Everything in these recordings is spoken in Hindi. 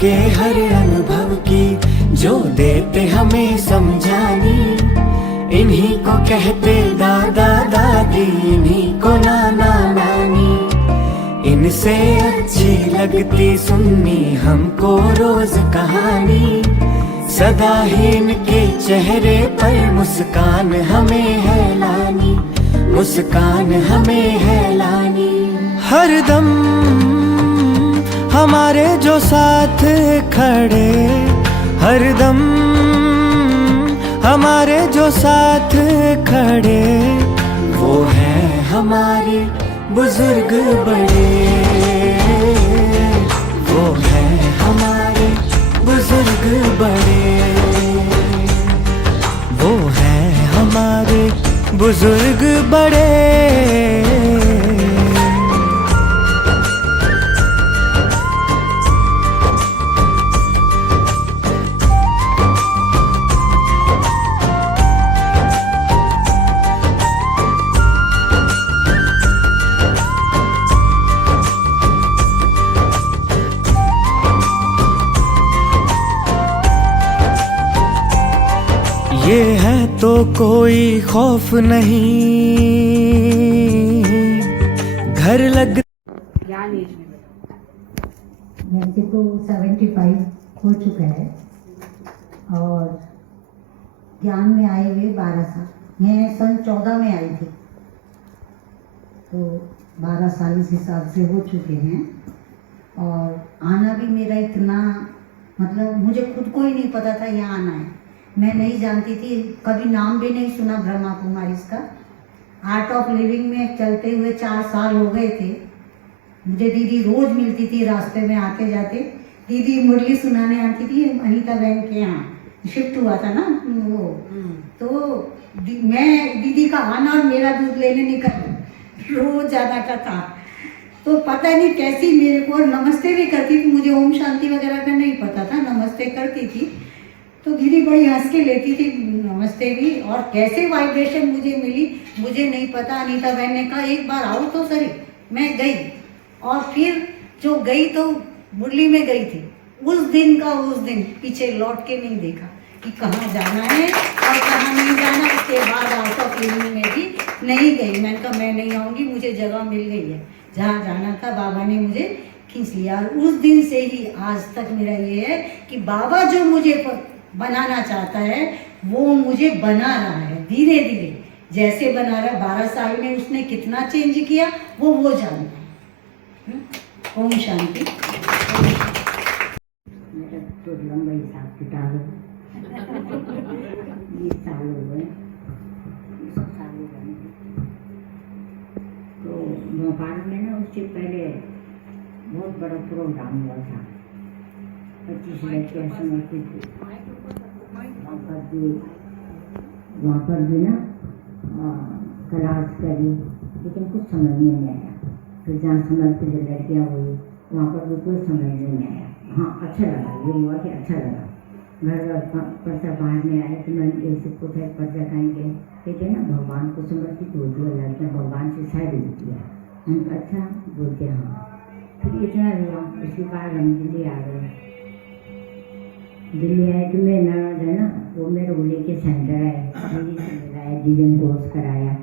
के हर अनुभव की जो देते हमें समझानी, इन्हीं को कहते दादा दादी, इन्हीं को नाना नानी। इनसे अच्छी लगती सुननी हमको रोज कहानी, सदा ही इनके चेहरे पर मुस्कान हमें है लानी, मुस्कान हमें है लानी। हरदम हमारे जो साथ खड़े, हरदम हमारे जो साथ खड़े, वो है हमारे बुजुर्ग बड़े, वो है हमारे बुजुर्ग बड़े, वो है हमारे बुजुर्ग बड़े। ये है तो कोई खौफ नहीं, घर लग। ज्ञान एज में वैसे तो 75 हो चुका है और ज्ञान में आए हुए 12 साल। मैं सन 14 में आई थी, तो 12 साल इस हिसाब से हो चुके हैं। और आना भी मेरा इतना, मतलब मुझे खुद को ही नहीं पता था यहाँ आना है। मैं नहीं जानती थी, कभी नाम भी नहीं सुना ब्रह्मा कुमारी का। आर्ट ऑफ लिविंग में चलते हुए 4 साल हो गए थे। मुझे दीदी रोज मिलती थी रास्ते में आते जाते। दीदी मुरली सुनाने आती थी अनीता बहन के यहाँ, शिफ्ट हुआ था ना वो। तो मैं दीदी का आना और मेरा दूध लेने निकल रोज जाना का था। तो पता नहीं कैसी मेरे को नमस्ते भी करती थी, मुझे ओम शांति वगैरह का नहीं पता था, नमस्ते करती थी। तो दीदी बड़ी हंस के लेती थी नमस्ते भी। और कैसे वाइब्रेशन मुझे मिली मुझे नहीं पता। अनीता बहन ने कहा एक बार आओ तो सही। मैं गई और फिर जो गई तो मुरली में गई थी। उस दिन पीछे लौट के नहीं देखा कि कहाँ जाना है और कहाँ नहीं जाना। उसके बाद आउट ऑफ लिविंग में भी नहीं गई। मैंने कहा मैं नहीं आऊँगी, मुझे जगह मिल गई है, जहाँ जाना था बाबा ने मुझे खींच लिया। और उस दिन से ही आज तक मेरा ये है कि बाबा जो मुझे बनाना चाहता है वो मुझे बना रहा है धीरे धीरे। जैसे बना रहा है 12 साल में उसने कितना चेंज किया वो जानता है। ओम शांति। मेरा तो लंबा हिसाब किताब है, 20 साल हो गए, 20 साल हो गए। तो भोपाल में ना उससे पहले बहुत बड़ा प्रोग्राम हुआ था, 25 लड़कियाँ समर्पित थी। वहाँ पर भी ना क्लास करी, लेकिन कुछ समझ में नहीं आया। फिर जहाँ समर्पित लड़कियाँ हुई वहाँ पर भी कोई समझ में नहीं आया। हाँ अच्छा लगा, ये हुआ कि अच्छा लगा। घर पर्चा बांधने आए तो मैंने ऐसे पूछा पर्चा खाएंगे, कहते ना भगवान को समर्पित होती है लड़कियाँ, भगवान से शायद होती है। हम अच्छा बोलते हाँ। फिर इतना हुआ, उसके बाद हम दिल्ली आ गए। दिल्ली आए तो मेरे ननद है ना, वो मेरे होली के सेंटर है, दीदी से मिलाया, डिजाइन कोर्स कराया।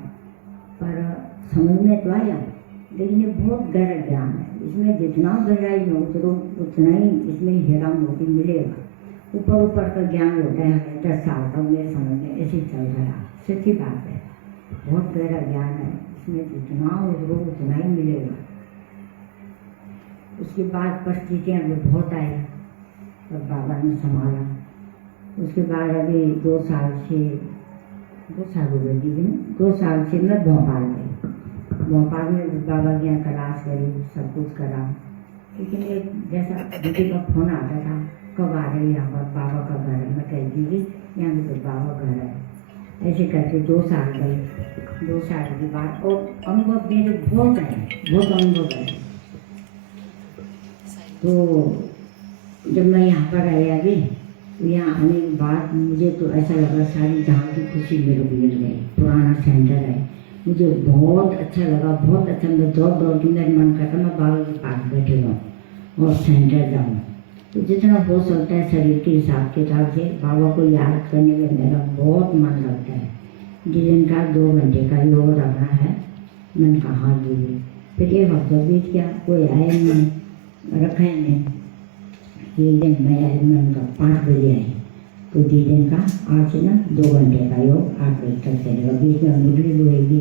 पर समझ में तो आया, लेकिन ये बहुत गहरा ज्ञान है। इसमें जितना गहराई में उतरो उतना ही इसमें हीरा मोती मिलेगा। ऊपर ऊपर का ज्ञान होता है, 10 साल का मेरे समझ में ऐसे चल रहा। सच्ची बात है, बहुत गहरा ज्ञान है। इसमें जितना उतरो उतना ही मिलेगा। उसके बाद परिस्थितियाँ भी बहुत आई, तब बाबा ने संभाला। उसके बाद अभी 2 साल हो गए दीदी ने, 2 साल से मैं भोपाल गई। भोपाल में बाबा के यहाँ क्लास करी, सब कुछ करा। लेकिन एक जैसा दीदी का फोन आता था, कब आ रही यहाँ पर, बाबा का घर है। मैं कह दीदी यहाँ भी तो बाबा घर है। ऐसे करके 2 साल गए। 2 साल के बाद और अनुभव मेरे बहुत आए, बहुत अनुभव आए। तो जब मैं यहाँ पर आई अभी, तो यहाँ आने के बाद मुझे तो ऐसा लगा सारी जहाँ की खुशी मेरे को मिल गई। पुराना सेंटर है, मुझे बहुत अच्छा लगा, बहुत अच्छा। मैं दौड़ दौड़ के मेरा मन करता मैं बाबा के पास बैठे रहूँ और सेंटर जाऊँ। तो जितना हो सकता है शरीर के हिसाब किताब से बाबा को याद करने में मेरा बहुत मन लगता है। जिस दिन का 2 घंटे का योग रखा है, मैंने कहा हाँ दीदी। फिर एक हफ्ता बीत गया, कोई आया नहीं, रखा ही नहीं। एक दिन मैं आई, मैंने कहा 5 बजे आई, तो दीदी ने कहा आज ना 2 घंटे का योग 8 बजे तक चलेगा, बीच में मुरली हुएगी।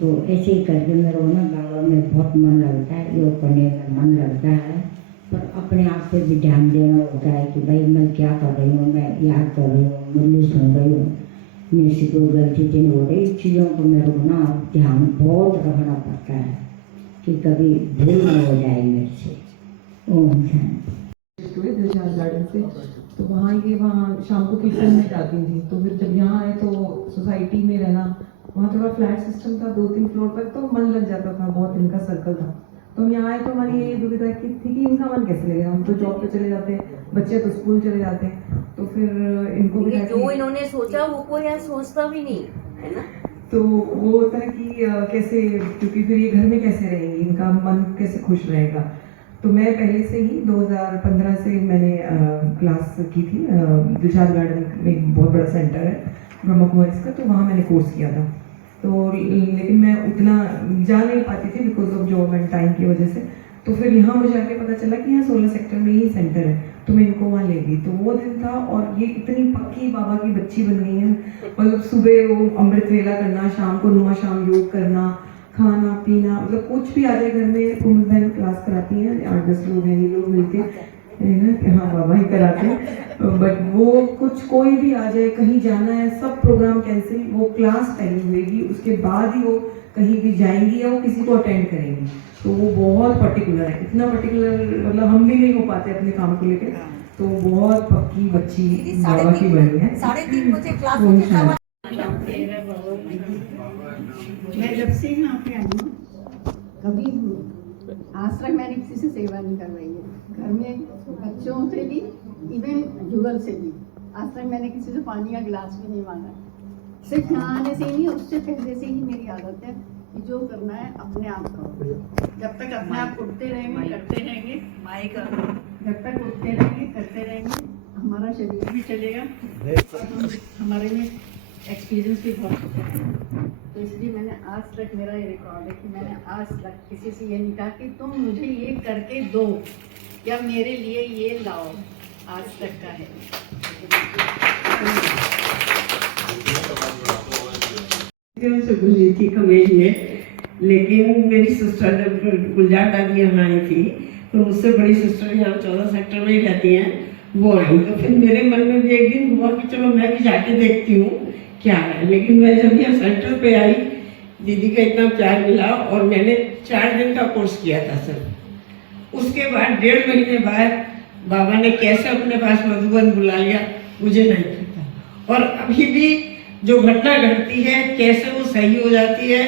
तो ऐसे ही करके मेरे को ना बाबा में बहुत मन लगता है, योग करने में मन लगता है, पर अपने आप पे भी ध्यान देना होता है कि भाई मैं क्या कर रही हूँ, मैं याद कर रही हूँ, मुरली सुन रही हूँ, मेरे से कोई गलती तो नहीं हो रही। चीज़ों को मेरे को ना ध्यान बहुत रखना पड़ता है कि कभी भूल न हो जाए मेरे से। ओम शांति। दिलशाद गार्डन से, तो वहाँ शाम को कीर्तन में जाती थी। तो फिर जब यहाँ आए तो सोसाइटी में रहना, वहाँ थोड़ा फ्लैट सिस्टम था, 2-3 फ्लोर पर, तो मन लग जाता था, बहुत इनका सर्कल था। तो हम यहाँ आए तो हमारी ये दुविधा की थी कि इनका मन कैसे लगेगा, हम तो जॉब पे चले जाते, बच्चे तो स्कूल चले जाते, तो फिर इनको भी जो इन्होंने सोचा वो कोई यहाँ सोचता भी नहीं है ना। तो वो होता है कि कैसे, क्योंकि फिर ये घर में कैसे रहेंगे, इनका मन कैसे खुश रहेगा। तो मैं पहले से ही 2015 से मैंने क्लास की थी। दिलशाद गार्डन में एक बहुत बड़ा सेंटर है ब्रह्मा कुमारी का, तो वहाँ मैंने कोर्स किया था। तो लेकिन मैं उतना जा नहीं पाती थी because of job and time की वजह से। तो फिर यहाँ मुझे आके पता चला कि यहाँ 16 सेक्टर में ही सेंटर है, तो मैं इनको वहाँ ले गई। तो वो दिन था, और ये इतनी पक्की बाबा की बच्ची बन गई है। मतलब सुबह वो अमृत वेला करना, शाम को नुमा शाम योग करना, खाना पीना, मतलब कुछ भी आ जाए घर में। कुंभ बहन क्लास कराती हैं, 8-10 लोग हैं, ये लोग मिलके है ना कि हाँ बाबा ही कराते हैं। बट वो कुछ कोई भी आ जाए, कहीं जाना है, सब प्रोग्राम कैंसिल, वो क्लास पहले हुएगी, उसके बाद ही वो कहीं भी जाएंगी या वो किसी को अटेंड करेंगी। तो वो बहुत पर्टिकुलर है, इतना पर्टिकुलर मतलब हम भी नहीं हो पाते अपने काम को लेकर। तो बहुत पक्की बच्ची बाबा की बनी है। 3:30 बजे क्लास होती है। मैं जब से यहाँ पे आई हूँ, कभी आज तक मैंने किसी से सेवा नहीं करवाई है। घर में बच्चों से भी, इवन जुगल से भी, आज तक मैंने किसी से पानी का गिलास भी नहीं मांगा। सिर्फ यहाँ आने से ही नहीं, उससे पहले से ही मेरी आदत है कि जो करना है अपने आप करो। जब तक अपने आप उठते रहेंगे, करते रहेंगे, जब तक उठते रहेंगे, करते रहेंगे, हमारा शरीर भी चलेगा, हमारे में एक्सपीरियंस भी बहुत होता है। तो इसलिए मैंने आज तक, मेरा ये रिकॉर्ड है कि मैंने आज तक किसी से ये नहीं कहा कि तुम मुझे ये करके दो या मेरे लिए ये लाओ। आज तक का है। गुजरी थी कमेज में, लेकिन मेरी सिस्टर जब गुलजार दादी यहाँ आई थी, तो मुझसे बड़ी सिस्टर यहाँ 14 सेक्टर में ही रहती हैं, वो आई। तो फिर मेरे मन में भी एक दिन हुआ कि चलो मैं भी जाके देखती हूँ क्या है। लेकिन मैं जब यहाँ सेंटर पे आई, दीदी का इतना प्यार मिला, और मैंने 4 दिन का कोर्स किया था सर। उसके बाद 1.5 महीने बाद बाबा ने कैसे अपने पास मधुबन बुला लिया मुझे नहीं पता। और अभी भी जो घटना घटती है, कैसे वो सही हो जाती है,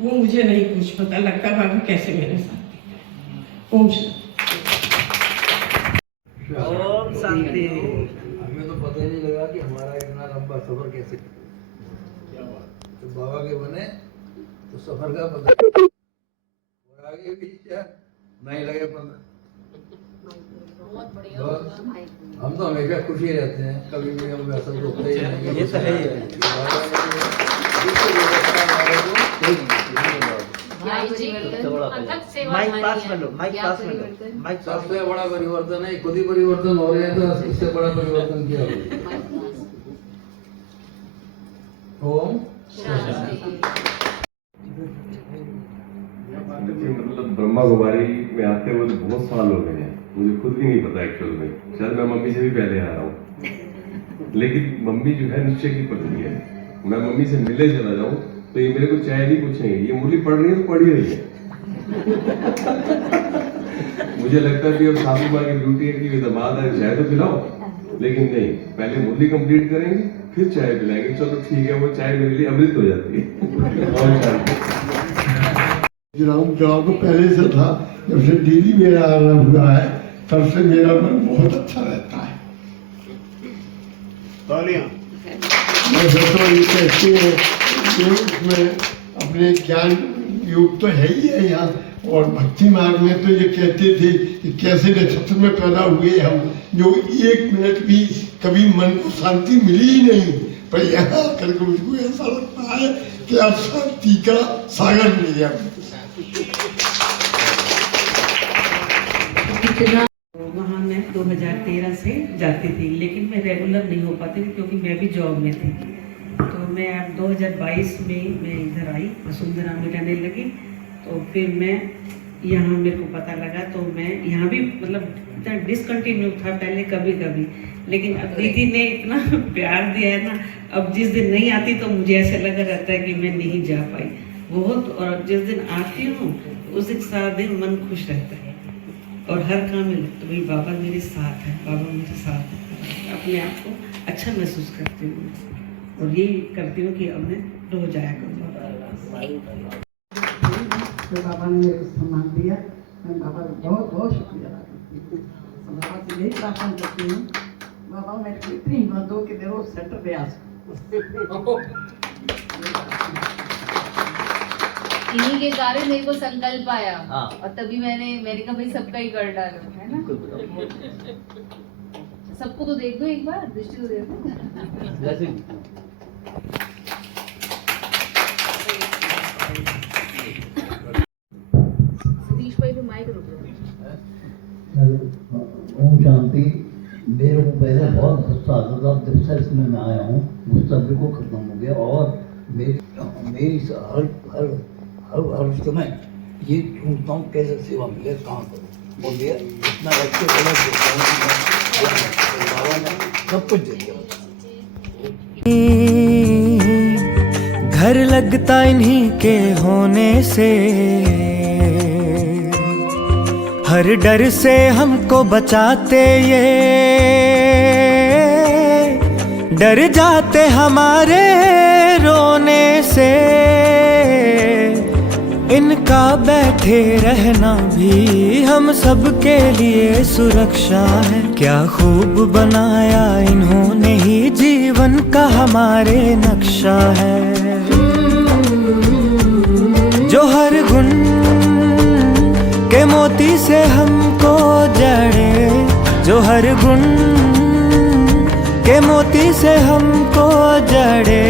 वो मुझे नहीं कुछ पता लगता बाबा कैसे मेरे साथ। ओम शांति। हमें तो पता ही नहीं लगा कि हमारा इतना लंबा सफर कैसे, तो बाबा के बने तो सफर का पता और आगे भी क्या नहीं लगे पता। हम तो हमेशा खुश ही रहते हैं, कभी भी हम वैसा रुकते ही नहीं। ये तो है ही है। माइक पास में लो, माइक पास में लो, माइक पास में। सबसे बड़ा परिवर्तन है, खुद ही परिवर्तन हो रहे हैं, तो इससे बड़ा परिवर्तन क्या हो। ओम मतलब ब्रह्मा कुमारी में आते हुए तो बहुत साल हो गए हैं, मुझे खुद भी नहीं पता एक्चुअल में। शायद मैं मम्मी से भी पहले आ रहा हूँ, लेकिन मम्मी जो है निश्चय की पत्नी है। मैं मम्मी से मिले चला जाऊँ तो ये मेरे को चाय नहीं पूछेंगे, ये मुरली पढ़ रही है तो पढ़ ही रही है। मुझे लगता है कि अब सासू माँ की ड्यूटी है कि दमाद है चाय तो पिलाओ, लेकिन नहीं, पहले मुरली कंप्लीट करेंगे फिर चाय पिलाएंगे। चलो ठीक है, वो चाय मेरे लिए अमृत हो जाती है। जॉब पहले से था, जब से दीदी मेरा आना हुआ है तब से मेरा मन बहुत अच्छा रहता है। वैसे तो ये कहते हैं कि उसमें अपने ज्ञान युग तो है ही है यहाँ, और भक्ति मार्ग में तो ये कहते थे कि कैसे नक्षत्र में पैदा हुए हम, जो 1 मिनट भी कभी मन को शांति मिली ही नहीं, पर यहाँ आकर के मुझको ऐसा लगता है कि अब शांति का सागर मिल गया। वहाँ मैं 2013 से जाती थी, लेकिन मैं रेगुलर नहीं हो पाती थी क्योंकि मैं भी जॉब में थी। तो मैं अब 2022 में मैं इधर आई, वसुंधरा में रहने लगी। तो फिर मैं यहाँ मेरे को पता लगा, तो मैं यहाँ भी मतलब इतना डिसकंटिन्यू था पहले कभी कभी, लेकिन अब दीदी ने इतना प्यार दिया है ना, अब जिस दिन नहीं आती तो मुझे ऐसा लगा रहता है कि मैं नहीं जा पाई बहुत, और जिस दिन आती हूँ उस दिन सारा दिन मन खुश रहता है और हर काम में लगता है भाई बाबा मेरे साथ है, बाबा मेरे साथ है। अपने आप को अच्छा महसूस करती हूँ और यही करती हूँ कि अब मैं रोज आया करूँ। तो बाबा ने मेरे को सम्मान दिया, मैं बाबा का बहुत बहुत शुक्रिया अदा करती हूँ। बाबा से यही प्रार्थना करती हूँ, बाबा मेरे को इतनी हिम्मत दो कि मैं रोज सैटरडे आ सकूँ। इन्हीं के कारण मेरे को संकल्प आया और तभी मैंने कहा भाई सबका ही कर डालो, है ना। सबको तो देख दो एक बार, दृष्टि तो देख दो। सतीश भाई पे माइक रुक ओम शांति। मेरे को पहले बहुत गुस्सा आता था, जब से इसमें मैं आया हूँ गुस्सा बिल्कुल खत्म हो गया और मेरी हर समय ये ढूंढता हूँ कैसे सेवा मिले, कहाँ करूँ, और ये इतना अच्छे गलत सोचता हूँ कि बाबा ने सब कुछ दे दिया। घर लगता इन्हीं के होने से, हर डर से हमको बचाते ये, डर जाते हमारे रोने से। इनका बैठे रहना भी हम सबके लिए सुरक्षा है। क्या खूब बनाया इन्होंने ही जीवन का हमारे नक्शा है। जो हर गुण के मोती से हमको जड़े, जो हर गुण के मोती से हमको जड़े,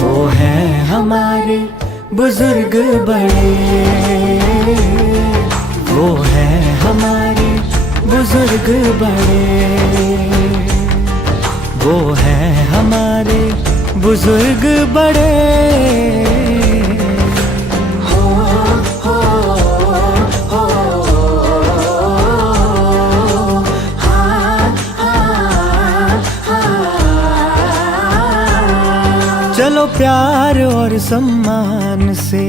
वो है हमारे बुजुर्ग बड़े, वो है हमारे बुजुर्ग बड़े, वो है हमारे बुजुर्ग बड़े। चलो प्यार और सम्मान से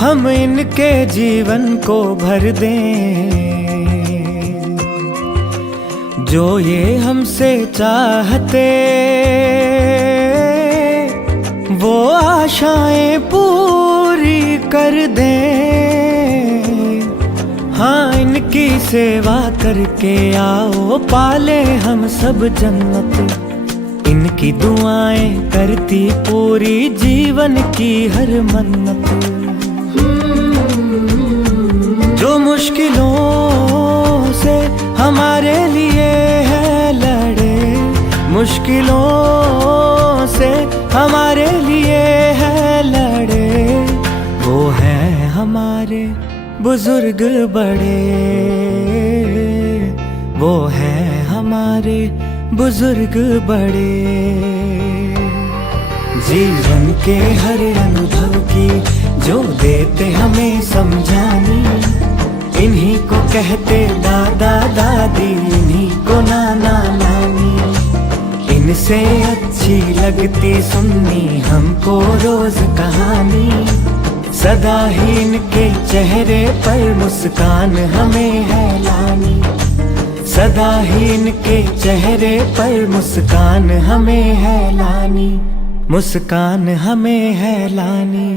हम इनके जीवन को भर दें। जो ये हमसे चाहते वो आशाएं पूरी कर दें। हाँ, इनकी सेवा करके आओ पाले हम सब जन्नत। इनकी दुआएं करती पूरी जीवन की हर मन्नत। जो मुश्किलों से हमारे लिए है लड़े, मुश्किलों से हमारे लिए है लड़े, वो है हमारे बुजुर्ग बड़े, वो है हमारे बुजुर्ग बड़े। जीवन के हर अनुभव की जो देते हमें समझानी, इन्हीं को कहते दादा दादी, इन्हीं को नाना नानी। इनसे अच्छी लगती सुननी हमको रोज कहानी। सदा ही इनके चेहरे पर मुस्कान हमें है लानी, सदा ही इनके चेहरे पर मुस्कान हमें है लानी, मुस्कान हमें है लानी।